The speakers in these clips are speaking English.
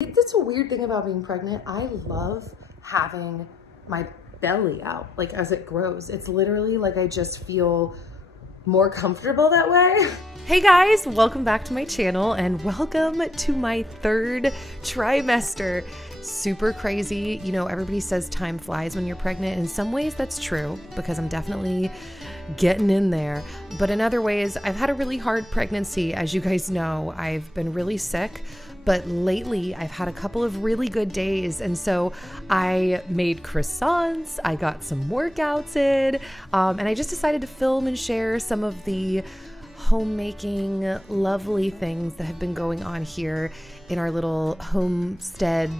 That's a weird thing about being pregnant. I love having my belly out, like as it grows. It's literally like I just feel more comfortable that way. Hey guys, welcome back to my channel and welcome to my third trimester. Super crazy. You know, everybody says time flies when you're pregnant. In some ways that's true because I'm definitely getting in there. But in other ways, I've had a really hard pregnancy. As you guys know, I've been really sick. But lately I've had a couple of really good days. And so I made croissants, I got some workouts in, and I just decided to film and share some of the homemaking lovely things that have been going on here in our little homestead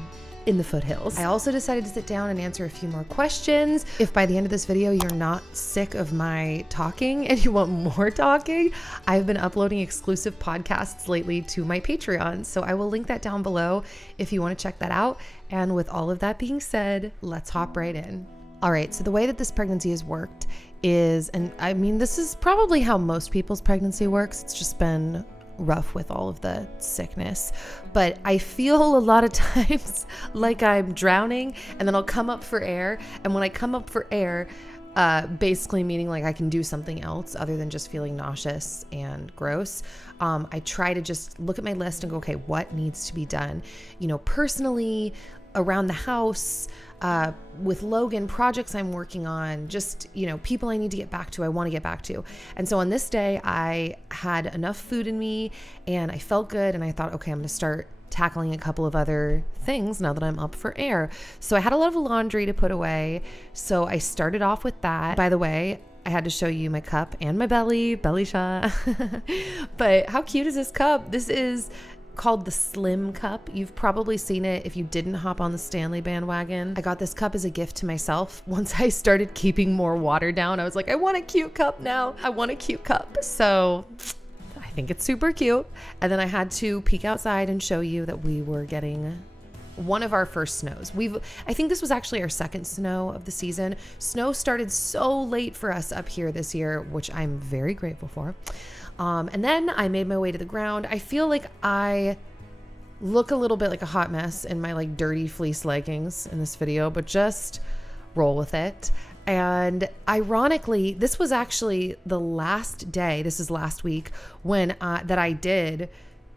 in the foothills. I also decided to sit down and answer a few more questions. If by the end of this video you're not sick of my talking and you want more talking, I've been uploading exclusive podcasts lately to my Patreon, so I will link that down below if you want to check that out. And with all of that being said, let's hop right in. All right, so the way that this pregnancy has worked is, and I mean, this is probably how most people's pregnancy works. It's just been rough with all of the sickness, but I feel a lot of times like I'm drowning and then I'll come up for air. And when I come up for air, basically meaning like I can do something else other than just feeling nauseous and gross, I try to just look at my list and go, okay, what needs to be done? You know, personally, around the house, with Logan, projects I'm working on, just, you know, people I need to get back to, I want to get back to. And so on this day, I had enough food in me and I felt good. And I thought, okay, I'm going to start tackling a couple of other things now that I'm up for air. So I had a lot of laundry to put away. So I started off with that. By the way, I had to show you my cup and my belly shot. But how cute is this cup? This is called the Slim Cup. You've probably seen it if you didn't hop on the Stanley bandwagon. I got this cup as a gift to myself. Once I started keeping more water down, I was like, I want a cute cup now. I want a cute cup. So I think it's super cute. And then I had to peek outside and show you that we were getting one of our first snows. I think this was actually our second snow of the season. Snow started so late for us up here this year, which I'm very grateful for. And then I made my way to the ground. I feel like I look a little bit like a hot mess in my like dirty fleece leggings in this video, but just roll with it. And ironically, this was actually the last day, this is last week, when that I did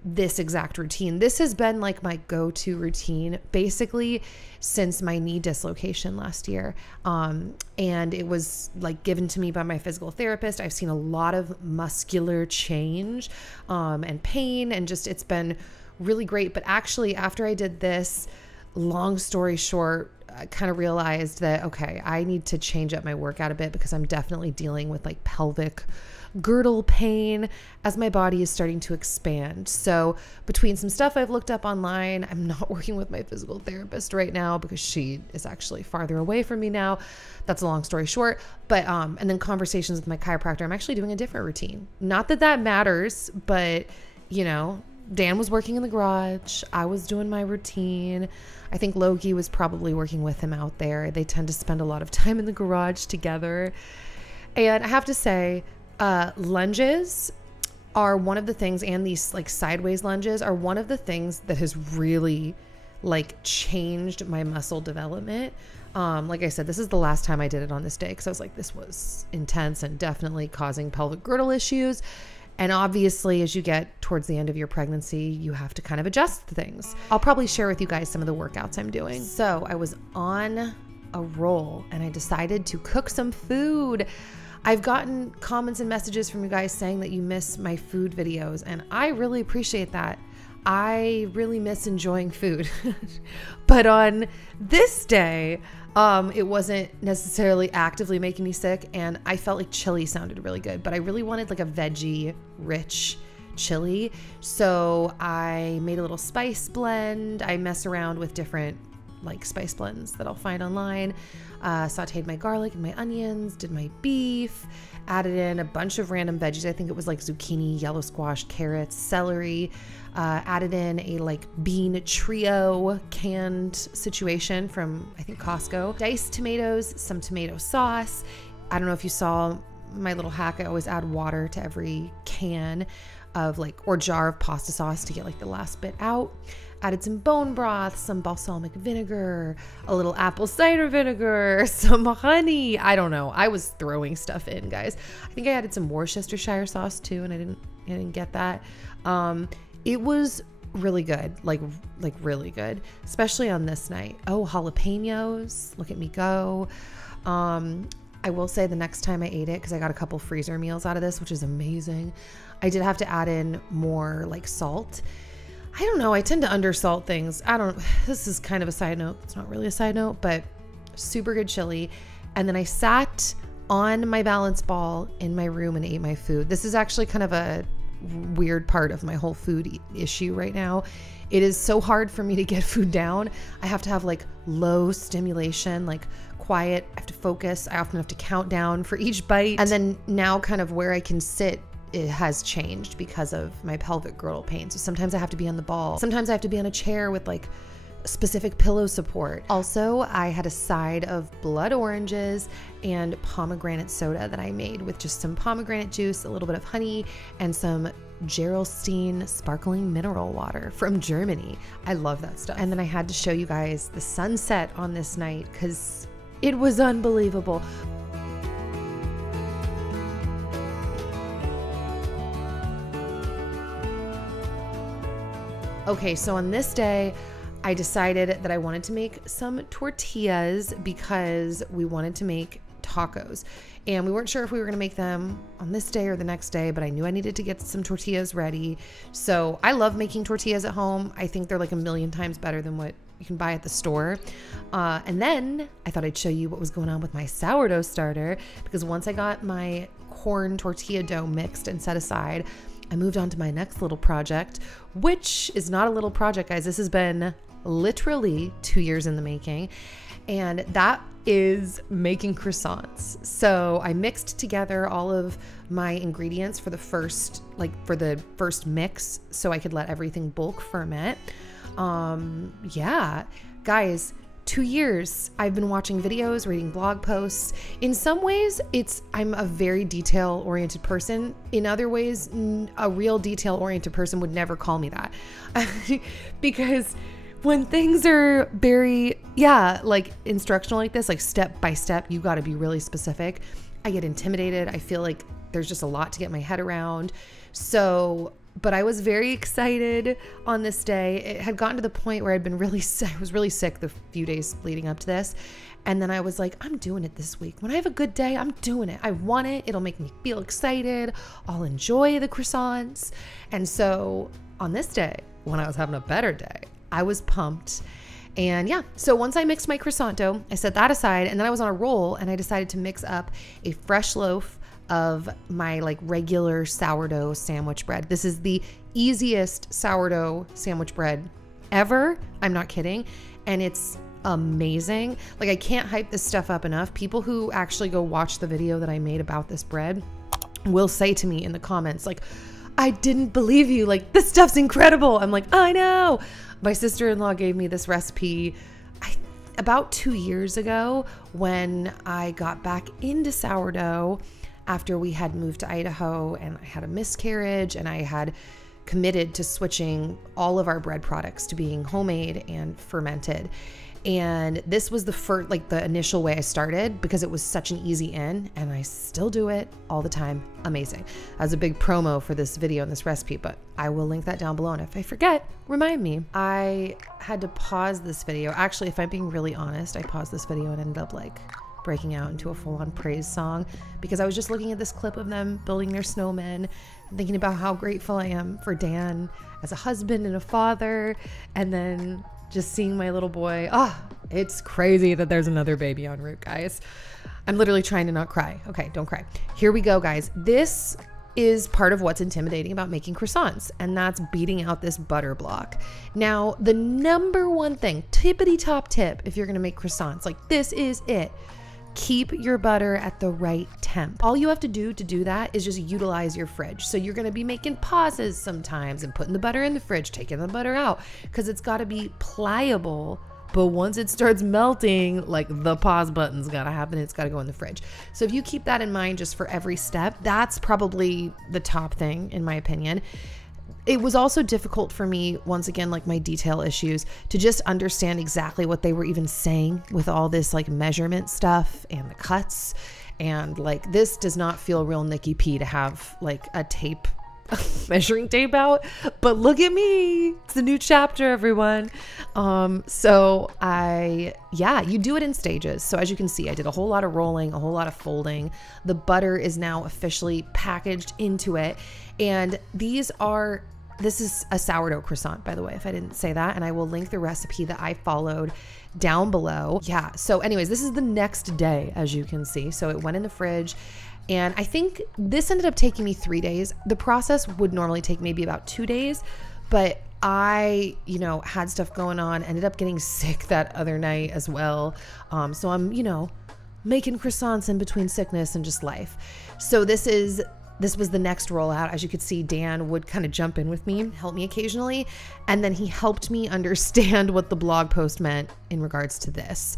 this exact routine. This has been like my go-to routine basically since my knee dislocation last year. And it was like given to me by my physical therapist. I've seen a lot of muscular change and pain, and just it's been really great. But actually after I did this, long story short, I kind of realized that, okay, I need to change up my workout a bit because I'm definitely dealing with like pelvic girdle pain as my body is starting to expand. So between some stuff I've looked up online, I'm not working with my physical therapist right now because she is actually farther away from me now. That's a long story short. But and then conversations with my chiropractor, I'm actually doing a different routine. Not that that matters, but you know, Dan was working in the garage. I was doing my routine. I think Logie was probably working with him out there. They tend to spend a lot of time in the garage together. And I have to say, lunges are one of the things, and these like sideways lunges are one of the things that has really like changed my muscle development. Like I said, this is the last time I did it on this day because I was like, this was intense and definitely causing pelvic girdle issues. And obviously, as you get towards the end of your pregnancy, you have to kind of adjust things. I'll probably share with you guys some of the workouts I'm doing. So I was on a roll and I decided to cook some food. I've gotten comments and messages from you guys saying that you miss my food videos, and I really appreciate that. I really miss enjoying food. But on this day, it wasn't necessarily actively making me sick, and I felt like chili sounded really good, but I really wanted like a veggie rich chili. So I made a little spice blend. I mess around with different like spice blends that I'll find online. Sauteed my garlic and my onions, did my beef, added in a bunch of random veggies. I think it was like zucchini, yellow squash, carrots, celery, added in a like bean trio canned situation from I think Costco, diced tomatoes, some tomato sauce. I don't know if you saw my little hack. I always add water to every can of like, or jar of pasta sauce to get like the last bit out. added some bone broth, some balsamic vinegar, a little apple cider vinegar, some honey. I don't know. I was throwing stuff in, guys. I think I added some Worcestershire sauce too, and I didn't get that. It was really good, like really good, especially on this night. Oh, jalapenos, look at me go. I will say the next time I ate it, because I got a couple freezer meals out of this, which is amazing, I did have to add in more like salt. I don't know, I tend to undersalt things. This is kind of a side note. It's not really a side note, but super good chili. And then I sat on my balance ball in my room and ate my food. This is actually kind of a weird part of my whole food issue right now. It is so hard for me to get food down. I have to have like low stimulation, like quiet. I have to focus. I often have to count down for each bite. And then now kind of where I can sit, it has changed because of my pelvic girdle pain. So sometimes I have to be on the ball. Sometimes I have to be on a chair with like specific pillow support. Also, I had a side of blood oranges and pomegranate soda that I made with just some pomegranate juice, a little bit of honey, and some Gerolstein sparkling mineral water from Germany. I love that stuff. And then I had to show you guys the sunset on this night because it was unbelievable. Okay, so on this day, I decided that I wanted to make some tortillas because we wanted to make tacos. And we weren't sure if we were going to make them on this day or the next day, but I knew I needed to get some tortillas ready. So I love making tortillas at home. I think they're like a million times better than what you can buy at the store. And then I thought I'd show you what was going on with my sourdough starter, because once I got my corn tortilla dough mixed and set aside, I moved on to my next little project, which is not a little project, guys. This has been literally 2 years in the making, and that is making croissants. So I mixed together all of my ingredients for the first mix so I could let everything bulk ferment. Yeah, guys, 2 years. I've been watching videos, reading blog posts. In some ways, I'm a very detail-oriented person. In other ways, a real detail-oriented person would never call me that. Because when things are very, like instructional like this, like step by step, you got to be really specific. I get intimidated. I feel like there's just a lot to get my head around. But I was very excited on this day. It had gotten to the point where I was really sick the few days leading up to this. And then I was like, I'm doing it this week. When I have a good day, I'm doing it. I want it. It'll make me feel excited. I'll enjoy the croissants. And so on this day, when I was having a better day, I was pumped. And yeah, so once I mixed my croissant dough, I set that aside, and then I was on a roll, and I decided to mix up a fresh loaf of my like regular sourdough sandwich bread. This is the easiest sourdough sandwich bread ever. I'm not kidding. And it's amazing. Like, I can't hype this stuff up enough. People who actually go watch the video that I made about this bread will say to me in the comments, like, I didn't believe you. Like, this stuff's incredible. I'm like, I know. My sister-in-law gave me this recipe about 2 years ago when I got back into sourdough after we had moved to Idaho and I had a miscarriage, and I had committed to switching all of our bread products to being homemade and fermented. And this was the initial way I started because it was such an easy in, and I still do it all the time. Amazing. As a big promo for this video and this recipe, but I will link that down below. And if I forget, remind me. I had to pause this video. Actually, if I'm being really honest, I paused this video and ended up like breaking out into a full-on praise song because I was just looking at this clip of them building their snowmen and thinking about how grateful I am for Dan as a husband and a father, and then just seeing my little boy. It's crazy that there's another baby en route, guys. I'm literally trying to not cry. Okay, don't cry. Here we go, guys. This is part of what's intimidating about making croissants, and that's beating out this butter block. Now, the number one thing, tippity top tip, if you're gonna make croissants, like this is it. Keep your butter at the right temp. All you have to do that is just utilize your fridge. So you're gonna be making pauses sometimes and putting the butter in the fridge, taking the butter out, because it's gotta be pliable. But once it starts melting, like the pause button's gotta happen. It's gotta go in the fridge. So if you keep that in mind just for every step, that's probably the top thing in my opinion. it was also difficult for me, once again, like my detail issues, to just understand exactly what they were even saying with all this like measurement stuff and the cuts. And like, this does not feel real Nikki P to have like a tape, measuring tape out, but look at me. It's a new chapter, everyone. Yeah, you do it in stages. So as you can see, I did a whole lot of rolling, a whole lot of folding. The butter is now officially packaged into it. And this is a sourdough croissant, by the way, if I didn't say that. And I will link the recipe that I followed down below. Yeah. So anyways, this is the next day, as you can see. So it went in the fridge. And I think this ended up taking me 3 days. The process would normally take maybe about 2 days, but I, had stuff going on, ended up getting sick that other night as well. So I'm, making croissants in between sickness and just life. So this was the next rollout. As you could see, Dan would kind of jump in with me, help me occasionally. And then he helped me understand what the blog post meant in regards to this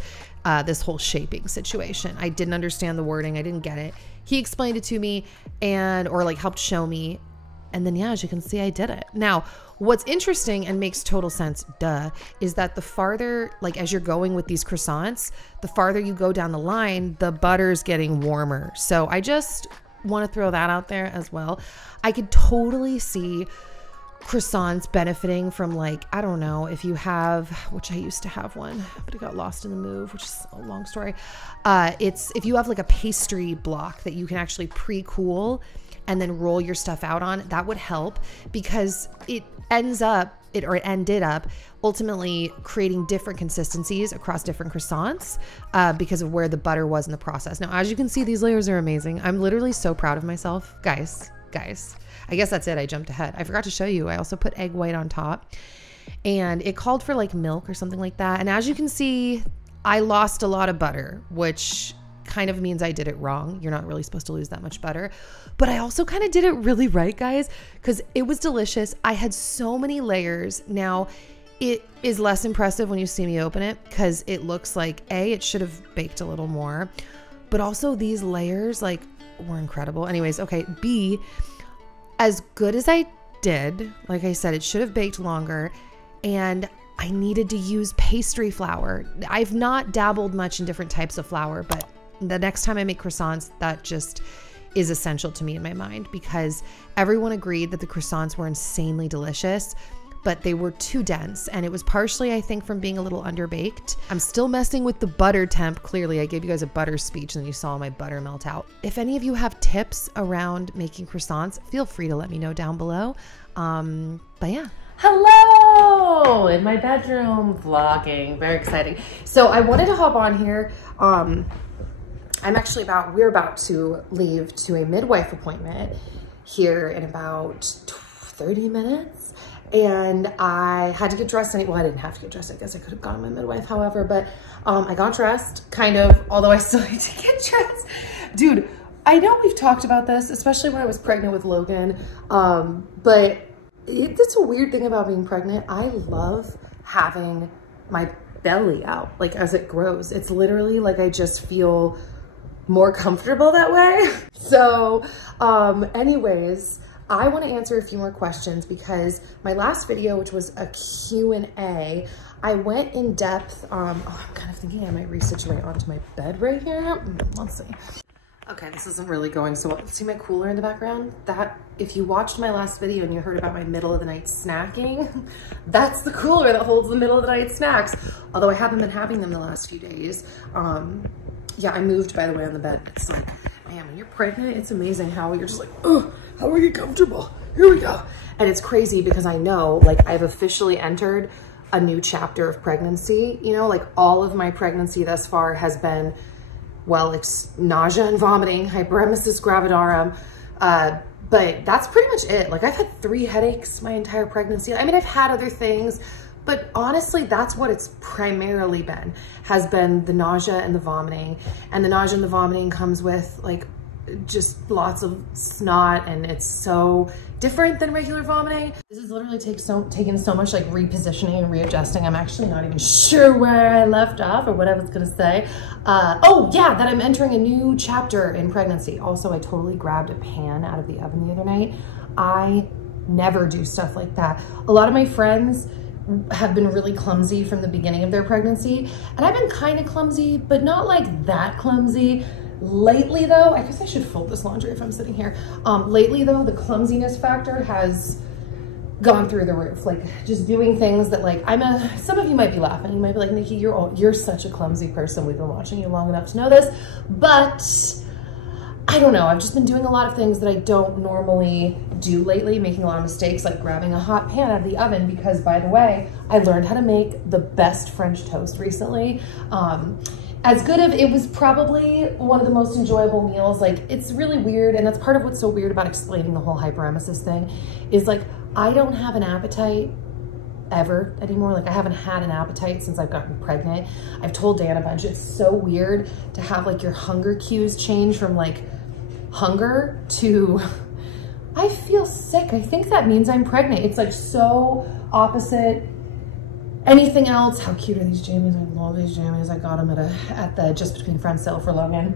whole shaping situation. I didn't understand the wording. I didn't get it. He explained it to me or like helped show me. And then, yeah, as you can see, I did it. Now, what's interesting and makes total sense, is that the farther, like as you're going with these croissants, the farther you go down the line, the butter's getting warmer. So I just want to throw that out there as well. I could totally see croissants benefiting from, like, I don't know, if you have, which I used to have one, but it got lost in the move, which is a long story. It's if you have like a pastry block that you can actually pre-cool and then roll your stuff out on, that would help, because it ended up ultimately creating different consistencies across different croissants because of where the butter was in the process. Now, as you can see, these layers are amazing. I'm literally so proud of myself. Guys, I guess that's it. I jumped ahead. I forgot to show you. I also put egg white on top, and it called for like milk or something like that. And as you can see, I lost a lot of butter, which kind of means I did it wrong. You're not really supposed to lose that much butter, but I also kind of did it really right, guys, because it was delicious. I had so many layers. Now, it is less impressive when you see me open it because it looks like it should have baked a little more, but also these layers like were incredible. Anyways, okay, B, as good as I did, like I said, it should have baked longer, and I needed to use pastry flour. I've not dabbled much in different types of flour, but the next time I make croissants, that just is essential to me in my mind, because everyone agreed that the croissants were insanely delicious, but they were too dense. And it was partially, I think, from being a little underbaked. I'm still messing with the butter temp. Clearly, I gave you guys a butter speech and then you saw my butter melt out. If any of you have tips around making croissants, feel free to let me know down below. But yeah. Hello! In my bedroom vlogging. Very exciting. So I wanted to hop on here. We're about to leave to a midwife appointment here in about 30 minutes. And I had to get dressed. Well, I didn't have to get dressed. I guess I could have gone to my midwife, however, but I got dressed, kind of, although I still need to get dressed. Dude, I know we've talked about this, especially when I was pregnant with Logan, but it's a weird thing about being pregnant. I love having my belly out, like as it grows. It's literally like I just feel more comfortable that way. So anyways, I want to answer a few more questions because my last video, which was a Q&A, I went in depth. I'm kind of thinking I might resituate onto my bed right here. Let's see. Okay, this isn't really going so well. See my cooler in the background? That, if you watched my last video and you heard about my middle of the night snacking, that's the cooler that holds the middle of the night snacks. Although I haven't been having them the last few days. Yeah, I moved, by the way, on the bed. It's like, man, when you're pregnant, it's amazing how you're just like, oh, how are you comfortable? Here we go. And it's crazy because I know, like, I've officially entered a new chapter of pregnancy. You know, like all of my pregnancy thus far has been, well, like nausea and vomiting, hyperemesis gravidarum. But that's pretty much it. Like I've had 3 headaches my entire pregnancy. I mean, I've had other things, but honestly, that's what it's primarily been, has been the nausea and the vomiting. And the nausea and the vomiting comes with like just lots of snot, and it's so different than regular vomiting. This has literally taken so much like repositioning and readjusting. I'm actually not even sure where I left off or what I was gonna say. Oh yeah, that I'm entering a new chapter in pregnancy. Also, I totally grabbed a pan out of the oven the other night. I never do stuff like that. A lot of my friends have been really clumsy from the beginning of their pregnancy, and I've been kind of clumsy, but not like that clumsy. Lately though, I guess I should fold this laundry if I'm sitting here. Lately though, the clumsiness factor has gone through the roof. Like just doing things that like, some of you might be laughing. You might be like, Nikki, you're such a clumsy person. We've been watching you long enough to know this, but I don't know. I've just been doing a lot of things that I don't normally do lately, making a lot of mistakes, like grabbing a hot pan out of the oven, because by the way, I learned how to make the best French toast recently. It was probably one of the most enjoyable meals. Like it's really weird. And that's part of what's so weird about explaining the whole hyperemesis thing is like, I don't have an appetite ever anymore. Like I haven't had an appetite since I've gotten pregnant. I've told Dan a bunch, it's so weird to have like your hunger cues change from like hunger to I feel sick. I think that means I'm pregnant. It's like so opposite anything else. How cute are these jammies? I love these jammies. I got them at the Just Between Friends sale for Logan.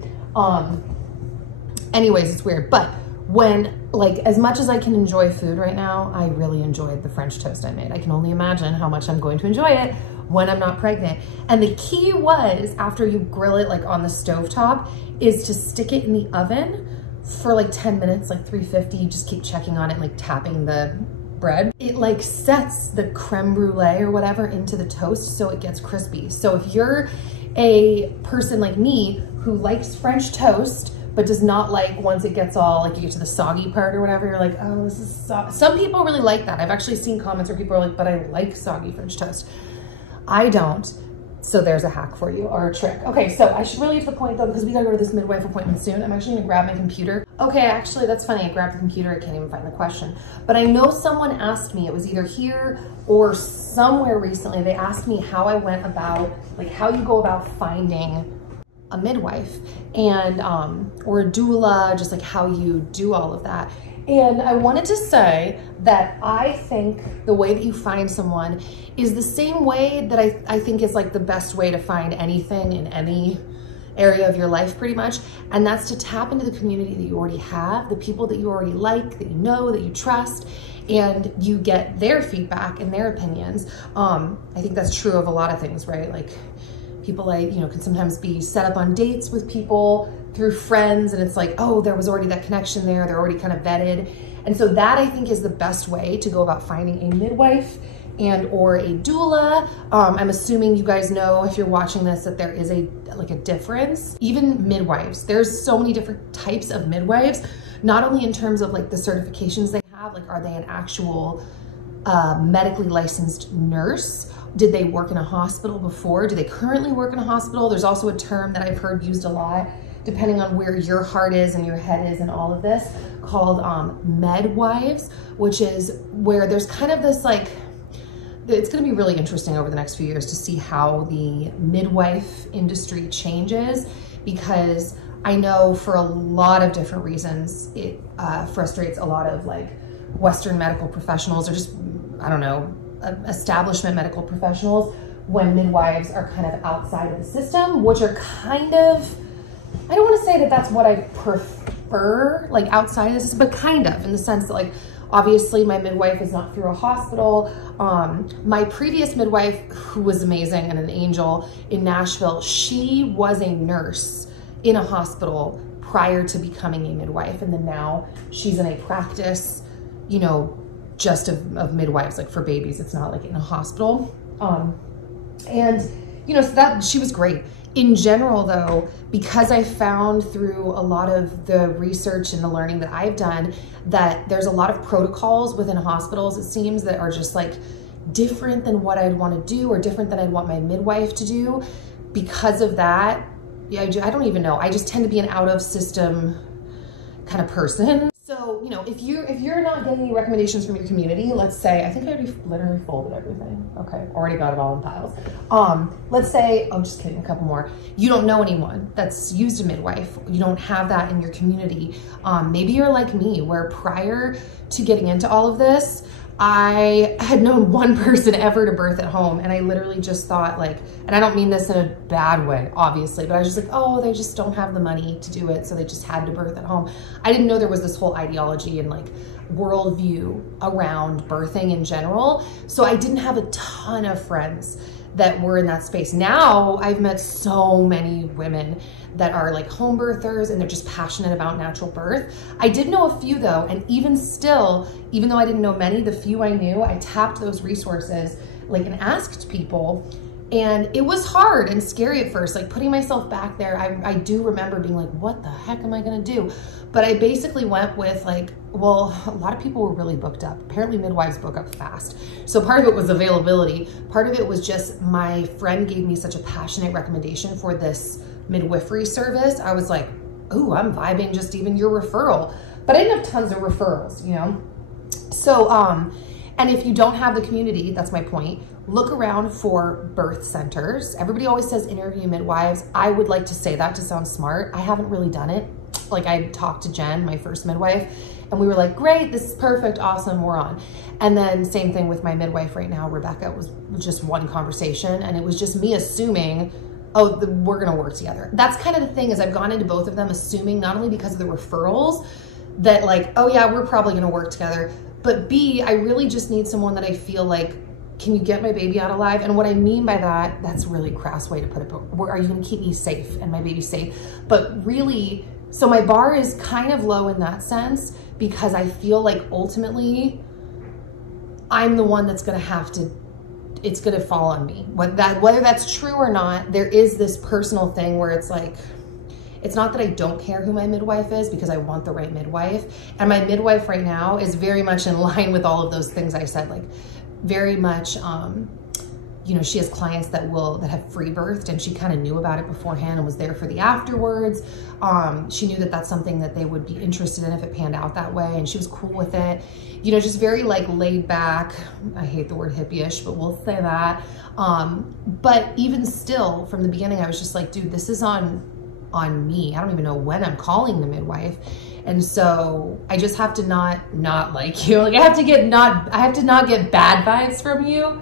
Anyways, it's weird. But when, like, as much as I can enjoy food right now, I really enjoyed the French toast I made. I can only imagine how much I'm going to enjoy it when I'm not pregnant. And the key was, after you grill it like on the stovetop, is to stick it in the oven for like 10 minutes, like 350. You just keep checking on it, like tapping the bread. It like sets the creme brulee or whatever into the toast so it gets crispy. So if you're a person like me who likes French toast, but does not like once it gets all, like you get to the soggy part or whatever, you're like, oh, this is soggy. Some people really like that. I've actually seen comments where people are like, but I like soggy French toast. I don't. So there's a hack for you, or a trick. Okay, so I should really get to the point though, because we gotta go to this midwife appointment soon. I'm actually gonna grab my computer. Okay, actually that's funny, I grabbed the computer, I can't even find the question. But I know someone asked me, it was either here or somewhere recently, they asked me how I went about, like how you go about finding a midwife and, or a doula, just like how you do all of that. And I wanted to say that I think the way that you find someone is the same way that I think is like the best way to find anything in any area of your life pretty much. And that's to tap into the community that you already have, the people that you already like, that you know, that you trust, and you get their feedback and their opinions. I think that's true of a lot of things, right? Like people like, you know, can sometimes be set up on dates with people through friends, and it's like, oh, there was already that connection there. They're already kind of vetted. And so that I think is the best way to go about finding a midwife and or a doula. I'm assuming you guys know, if you're watching this, that there is a difference. Even midwives, there's so many different types of midwives, not only in terms of like the certifications they have, like are they an actual medically licensed nurse? Did they work in a hospital before? Do they currently work in a hospital? There's also a term that I've heard used a lot, depending on where your heart is and your head is and all of this, called midwives, which is where there's kind of this like, it's gonna be really interesting over the next few years to see how the midwife industry changes, because I know for a lot of different reasons, it frustrates a lot of like Western medical professionals, or just, I don't know, establishment medical professionals, when midwives are kind of outside of the system, which are kind of, I don't want to say that that's what I prefer, like outside of this, but kind of, in the sense that like, obviously my midwife is not through a hospital. My previous midwife, who was amazing and an angel in Nashville, she was a nurse in a hospital prior to becoming a midwife. And then now she's in a practice, you know, just of midwives, like for babies. It's not like in a hospital. And, you know, so that, she was great. In general though, because I found through a lot of the research and the learning that I've done, that there's a lot of protocols within hospitals, it seems, that are just like different than what I'd want to do, or different than I'd want my midwife to do. Because of that, yeah, I don't even know. I just tend to be an out of system kind of person. So, you know, if you're not getting any recommendations from your community, let's say, I think I already literally folded everything. Okay, already got it all in piles. Let's say, oh, just kidding, a couple more. You don't know anyone that's used a midwife. You don't have that in your community. Maybe you're like me, where prior to getting into all of this, I had known one person ever to birth at home, and I literally just thought like, and I don't mean this in a bad way, obviously, but I was just like, oh, they just don't have the money to do it, so they just had to birth at home. I didn't know there was this whole ideology and like worldview around birthing in general. So I didn't have a ton of friends that were in that space. Now I've met so many women that are like home birthers and they're just passionate about natural birth. I did know a few though, and even still, even though I didn't know many, the few I knew, I tapped those resources like and asked people. And it was hard and scary at first, like putting myself back there. I do remember being like, what the heck am I gonna do? But I basically went with like, well, a lot of people were really booked up. Apparently midwives book up fast. So part of it was availability. Part of it was just my friend gave me such a passionate recommendation for this midwifery service. I was like, ooh, I'm vibing just even your referral. But I didn't have tons of referrals, you know? So, and if you don't have the community, that's my point, look around for birth centers. Everybody always says interview midwives. I would like to say that to sound smart. I haven't really done it. Like I talked to Jen, my first midwife, and we were like, great, this is perfect, awesome, we're on. And then same thing with my midwife right now, Rebecca, was just one conversation, and it was just me assuming, oh, we're gonna work together. That's kind of the thing, is I've gone into both of them assuming, not only because of the referrals, that like, oh yeah, we're probably gonna work together, but B, I really just need someone that I feel like, can you get my baby out alive? And what I mean by that, that's a really crass way to put it, but are you gonna keep me safe and my baby safe? But really, so my bar is kind of low in that sense, because I feel like ultimately I'm the one that's gonna have to, it's gonna fall on me. Whether that's true or not, there is this personal thing where it's like, it's not that I don't care who my midwife is, because I want the right midwife. And my midwife right now is very much in line with all of those things I said, like very much, you know, she has clients that have free birthed, and she kind of knew about it beforehand and was there for the afterwards. She knew that that's something that they would be interested in if it panned out that way, and she was cool with it. You know, just very like laid back. I hate the word hippie-ish, but we'll say that. But even still, from the beginning, I was just like, dude, this is on me. I don't even know when I'm calling the midwife. And so I just have to not like you. Like I have to not get bad vibes from you,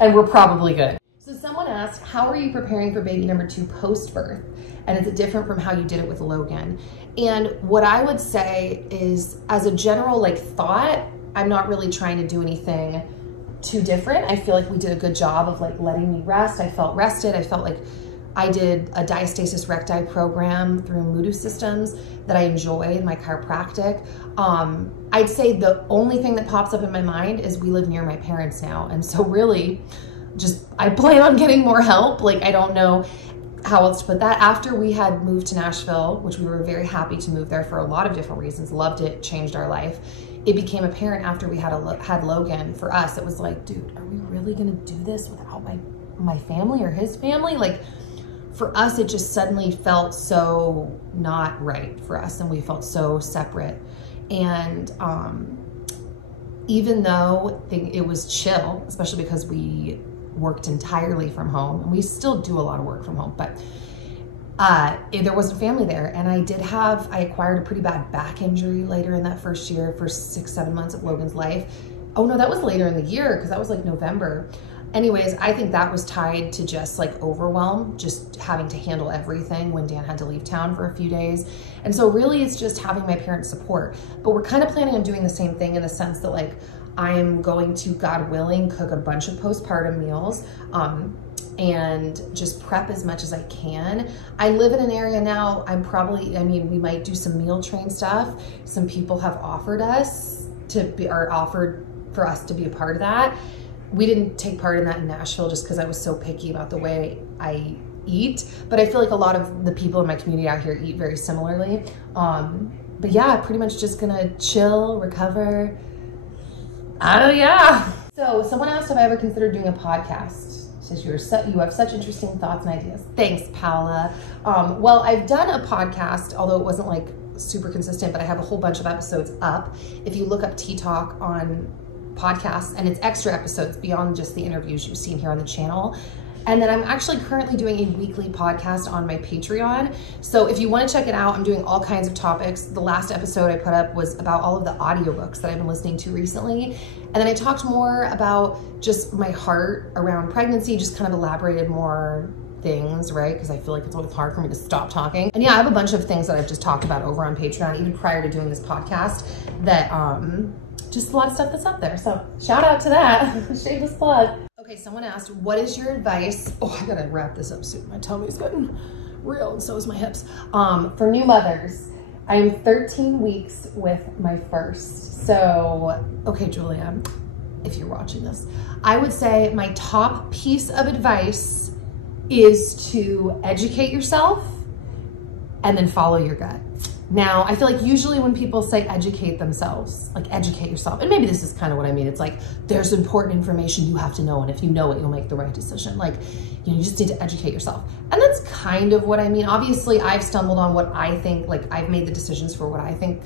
and we're probably good. So someone asked, how are you preparing for baby number 2 post-birth? And is it different from how you did it with Logan? And what I would say is, as a general like thought, I'm not really trying to do anything too different. I feel like we did a good job of like letting me rest. I felt rested. I felt like I did a diastasis recti program through Moodoo Systems that I enjoyed, my chiropractic. I'd say the only thing that pops up in my mind is we live near my parents now. And so really just, I plan on getting more help. Like, I don't know how else to put that. After we had moved to Nashville, which we were very happy to move there for a lot of different reasons, loved it, changed our life. It became apparent after we had Logan, for us, it was like, dude, are we really gonna do this without my family or his family? Like, for us, it just suddenly felt so not right for us, and we felt so separate. And even though it was chill, especially because we worked entirely from home, and we still do a lot of work from home, but there wasn't family there. And I acquired a pretty bad back injury later in that first year, first 6-7 months of Logan's life. Oh no, that was later in the year, because that was like November. Anyways, I think that was tied to just like overwhelm, just having to handle everything when Dan had to leave town for a few days. And so really it's just having my parents' support. But we're kind of planning on doing the same thing in the sense that like, I am going to, God willing, cook a bunch of postpartum meals and just prep as much as I can. I live in an area now, we might do some meal train stuff. Some people have offered for us to be a part of that. We didn't take part in that in Nashville just because I was so picky about the way I eat, but I feel like a lot of the people in my community out here eat very similarly. But yeah, pretty much just gonna chill, recover. Yeah. So someone asked if I ever considered doing a podcast. Says you have such interesting thoughts and ideas. Thanks, Paula. Well, I've done a podcast, although it wasn't like super consistent, but I have a whole bunch of episodes up. If you look up Tea Talk on podcasts, and it's extra episodes beyond just the interviews you've seen here on the channel. And then I'm actually currently doing a weekly podcast on my Patreon. So if you want to check it out, I'm doing all kinds of topics. The last episode I put up was about all of the audiobooks that I've been listening to recently. And then I talked more about just my heart around pregnancy, just kind of elaborated more things, right? Because I feel like it's always hard for me to stop talking. And yeah, I have a bunch of things that I've just talked about over on Patreon, even prior to doing this podcast, that just a lot of stuff that's up there. So shout out to that. Shameless plug. Okay, someone asked, what is your advice? Oh, I gotta wrap this up soon. My tummy's getting real and so is my hips. For new mothers, I'm 13 weeks with my first. So, okay, Julia, if you're watching this, I would say my top piece of advice is to educate yourself and then follow your gut. Now, I feel like usually when people say educate themselves, like educate yourself, and maybe this is kind of what I mean. It's like, there's important information you have to know, and if you know it, you'll make the right decision. Like, you know, you just need to educate yourself. And that's kind of what I mean. Obviously, I've stumbled on what I think, like I've made the decisions for what I think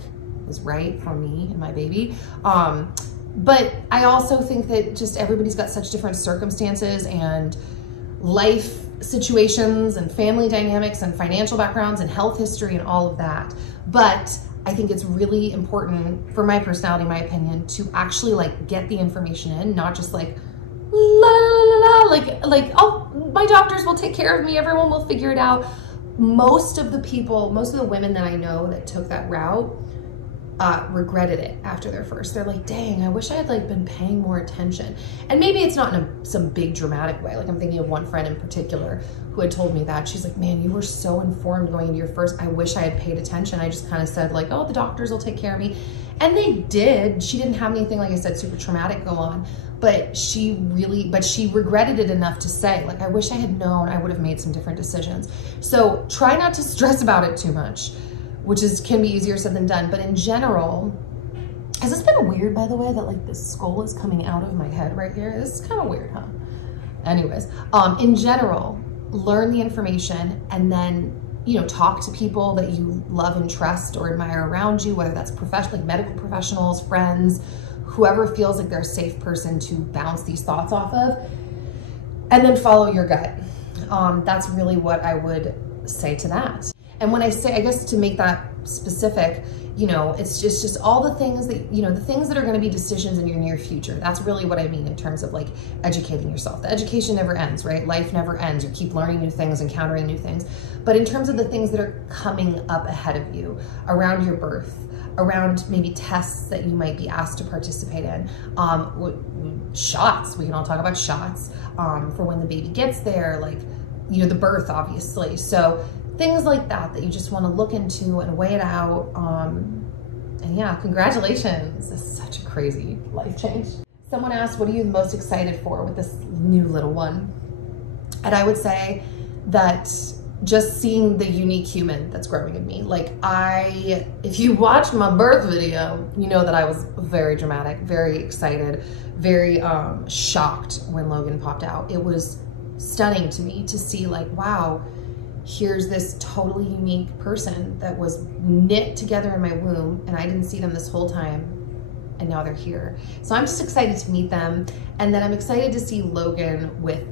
is right for me and my baby. But I also think that just everybody's got such different circumstances and life situations and family dynamics and financial backgrounds and health history and all of that. But I think it's really important for my personality, my opinion, to actually like get the information in, not just like, la, la, la, la, like, oh, my doctors will take care of me. Everyone will figure it out. Most of the people, most of the women that I know that took that route, regretted it after their first. They're like, dang, I wish I had like been paying more attention. And maybe it's not in some big dramatic way. Like I'm thinking of one friend in particular who had told me that. She's like, man, you were so informed going into your first. I wish I had paid attention. I just kind of said like, oh, the doctors will take care of me. And they did. She didn't have anything, like I said, super traumatic go on, but she regretted it enough to say like, I wish I had known, I would have made some different decisions. So try not to stress about it too much, which can be easier said than done. But in general, has this been weird, by the way, that like this skull is coming out of my head right here? This is kind of weird, huh? Anyways, in general, learn the information and then, you know, talk to people that you love and trust or admire around you, whether that's professional, like medical professionals, friends, whoever feels like they're a safe person to bounce these thoughts off of, and then follow your gut. That's really what I would say to that. And when I say, I guess to make that specific, you know, it's just all the things that, you know, the things that are going to be decisions in your near future. That's really what I mean in terms of like educating yourself. The education never ends, right? Life never ends. You keep learning new things, encountering new things. But in terms of the things that are coming up ahead of you around your birth, around maybe tests that you might be asked to participate in, shots, we can all talk about shots, for when the baby gets there, like, you know, the birth, obviously. So things like that you just want to look into and weigh it out. And yeah, congratulations. This is such a crazy life change. Someone asked, what are you most excited for with this new little one? And I would say that just seeing the unique human that's growing in me. Like if you watch my birth video, you know that I was very dramatic, very excited, very shocked when Logan popped out. It was stunning to me to see like, wow, here's this totally unique person that was knit together in my womb and I didn't see them this whole time and now they're here. So I'm just excited to meet them. And then I'm excited to see Logan with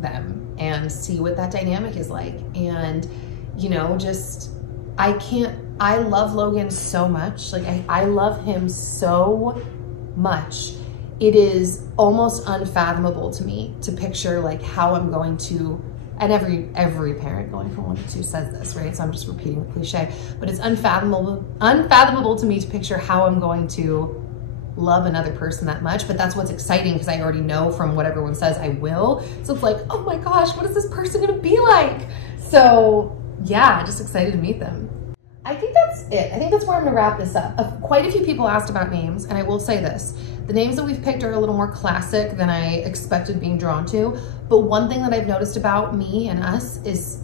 them and see what that dynamic is like. And, you know, just, I love Logan so much. Like I love him so much. It is almost unfathomable to me to picture like how I'm going to, and every parent going from 1 to 2 says this, right? So I'm just repeating the cliche, but it's unfathomable to me to picture how I'm going to love another person that much. But that's what's exciting because I already know from what everyone says I will. So it's like, oh my gosh, what is this person gonna be like? So yeah, just excited to meet them. I think that's it. I think that's where I'm gonna wrap this up. Quite a few people asked about names, and I will say this. The names that we've picked are a little more classic than I expected being drawn to. But one thing that I've noticed about me and us is,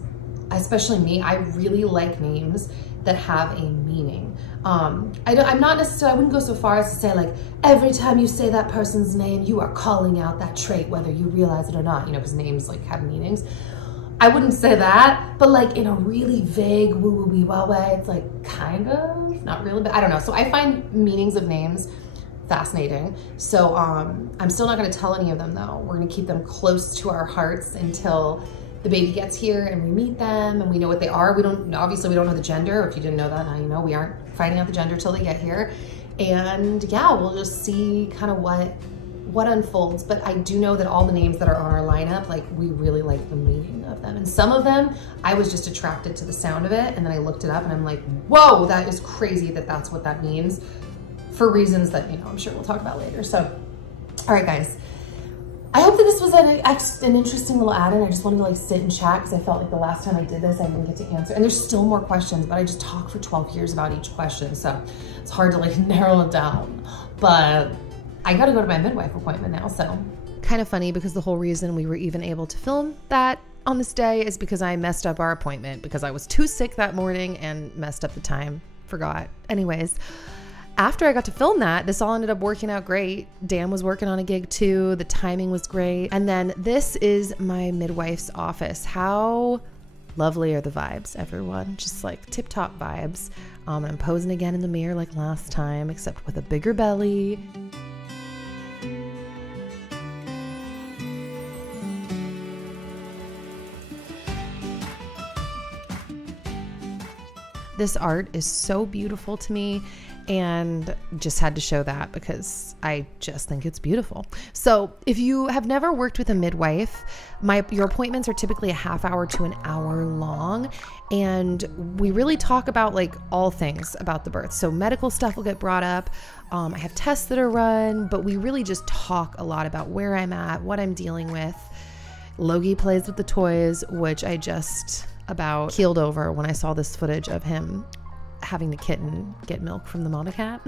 especially me, I really like names that have a meaning. I'm not necessarily, I wouldn't go so far as to say like, every time you say that person's name, you are calling out that trait, whether you realize it or not, you know, because names like have meanings. I wouldn't say that, but like in a really vague woo-woo-wee-wah way, it's like kind of, not really, but I don't know. So I find meanings of names fascinating. So I'm still not gonna tell any of them though. We're gonna keep them close to our hearts until the baby gets here and we meet them and we know what they are. Obviously we don't know the gender. If you didn't know that, now you know. We aren't finding out the gender till they get here. And yeah, we'll just see kind of what unfolds. But I do know that all the names that are on our lineup, like, we really like the meaning of them. And some of them, I was just attracted to the sound of it. And then I looked it up and I'm like, whoa, that is crazy that that's what that means, for reasons that, you know, I'm sure we'll talk about later. So, all right, guys. I hope that this was an interesting little add-in. I just wanted to like sit and chat because I felt like the last time I did this, I didn't get to answer. And there's still more questions, but I just talked for 12 years about each question. So it's hard to like narrow it down. But I got to go to my midwife appointment now, so. Kind of funny because the whole reason we were even able to film that on this day is because I messed up our appointment because I was too sick that morning and messed up the time. Forgot. Anyways. After I got to film that, this all ended up working out great. Dan was working on a gig too. The timing was great. And then this is my midwife's office. How lovely are the vibes, everyone? Just like tip-top vibes. I'm posing again in the mirror like last time, except with a bigger belly. This art is so beautiful to me, and just had to show that because I just think it's beautiful. So if you have never worked with a midwife, your appointments are typically a half hour to an hour long, and we really talk about like all things about the birth. So medical stuff will get brought up. I have tests that are run, but we really just talk a lot about where I'm at, what I'm dealing with. Logie plays with the toys, which I just about keeled over when I saw this footage of him having the kitten get milk from the mama cat.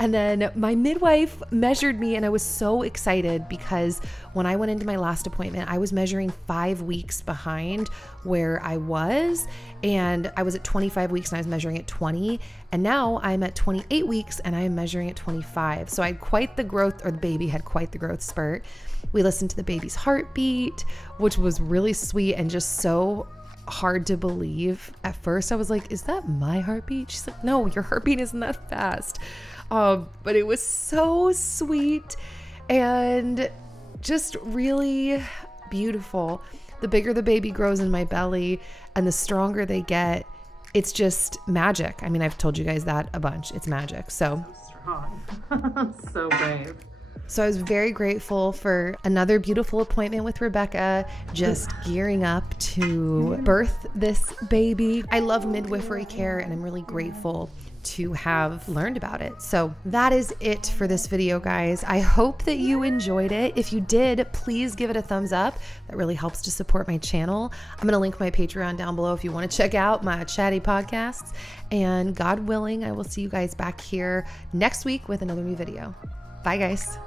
And then my midwife measured me, and I was so excited because when I went into my last appointment, I was measuring 5 weeks behind where I was, and I was at 25 weeks and I was measuring at 20, and now I'm at 28 weeks and I am measuring at 25. So I had quite the growth, or the baby had quite the growth spurt. We listened to the baby's heartbeat, which was really sweet and just so hard to believe. At first I was like, is that my heartbeat? She's like, no, your heartbeat isn't that fast. But it was so sweet and just really beautiful. The bigger the baby grows in my belly and the stronger they get, it's just magic. I mean, I've told you guys that a bunch. It's magic. So strong. So brave. So I was very grateful for another beautiful appointment with Rebecca, just gearing up to birth this baby. I love midwifery care, and I'm really grateful to have learned about it. So that is it for this video, guys. I hope that you enjoyed it. If you did, please give it a thumbs up. That really helps to support my channel. I'm going to link my Patreon down below if you want to check out my chatty podcasts. And God willing, I will see you guys back here next week with another new video. Bye, guys.